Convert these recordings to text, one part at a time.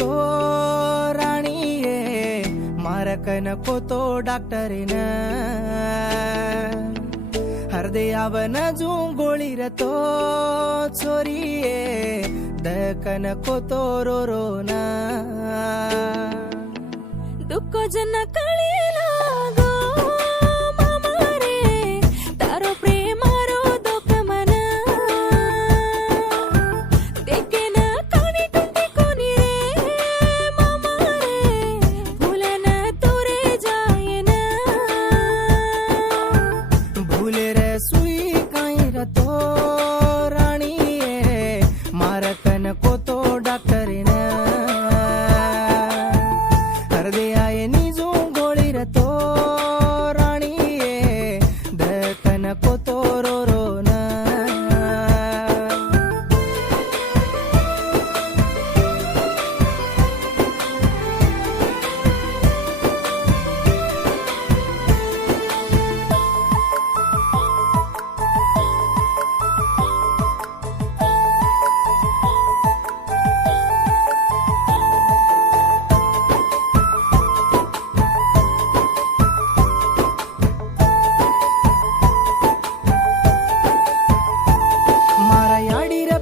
तो राणीये मारक नको तो डॉक्टरीन हृदयावन जुंगोळीर तो चोरीये दक नको तो रोना दुःख जन कळेला गो मामा रे तारो प्रेमारो दुःख मन देखे न कानी टुंटी कोनी रे मामा रे भूलन तुरे जाए न भूले रे सुई काई रतो राणीये मारक नको तो डॉक्टरीन हृदयाये निजू गोळीर तो राणीये दक नको तो रोना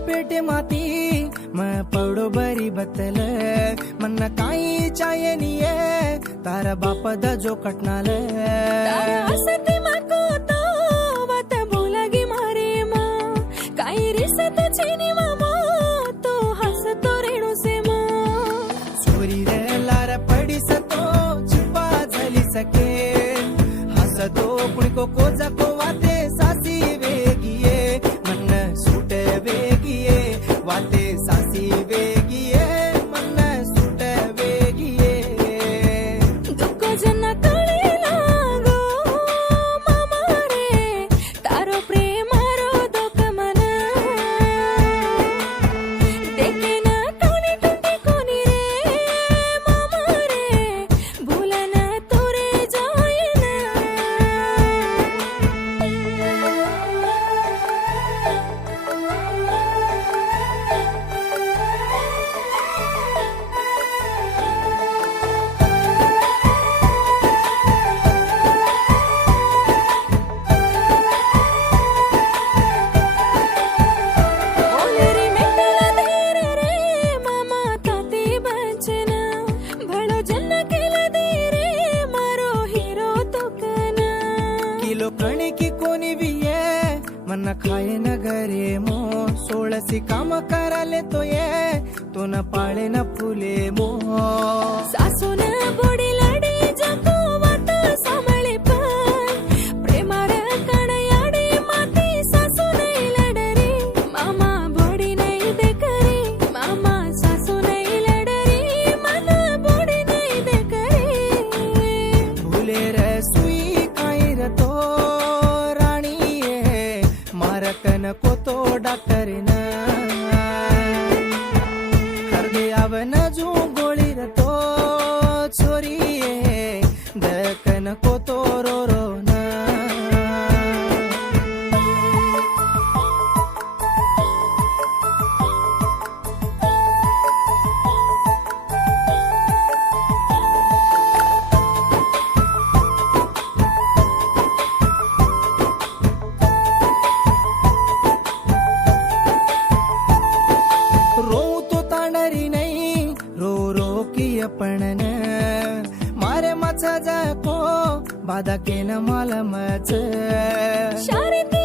पेटे माती म पडो बरी बतल मन काई चायनिये तार बाप जो कटनाल तारा असते माको तो वत बोलागी मारे मा काई रिसत छेनी मामा तो हसतो रेणू से मा चोरी रे लार पडी सतो चुपा झाली सके हसतो कुणी को कोजा को वाते सासी वेगिये मन सुट वेगिये वाते सासी वेगिये मन सुट वेगिये दुःख जन कळेला गो मामा रे तारो प्रेमारो दुःख मन देखे न कानी टुंटी कोनी रे मामा रे भूलन तुरे जाए न ओलेरी मेंटल धीर रे मामा ताते बचन भलो जन केला दे रे मारो हिरो तो कना किलो कणी की कोणी बिये मन खाये न घरे मो सोळसी काम कराले तो ये तो न पाळे न फुले मो सासून बोडी लाडी जको वात सांभाळे पण प्रेमार कण याडे माती सासू नाही लडरे मामा बोडी नाही दे करे मामा सासू नाही लडरे मन बोडी नाही दे करे भूले रे सुई काई रतो राणीये मारक नको तो डॉक्टरीन हृदयावन जू गोळीर तो चोरीये दक नको तो रोना रो तो तांडरी नाही रो रो की अपणन मारे मचा जाको बाधा केन माल मच शारीत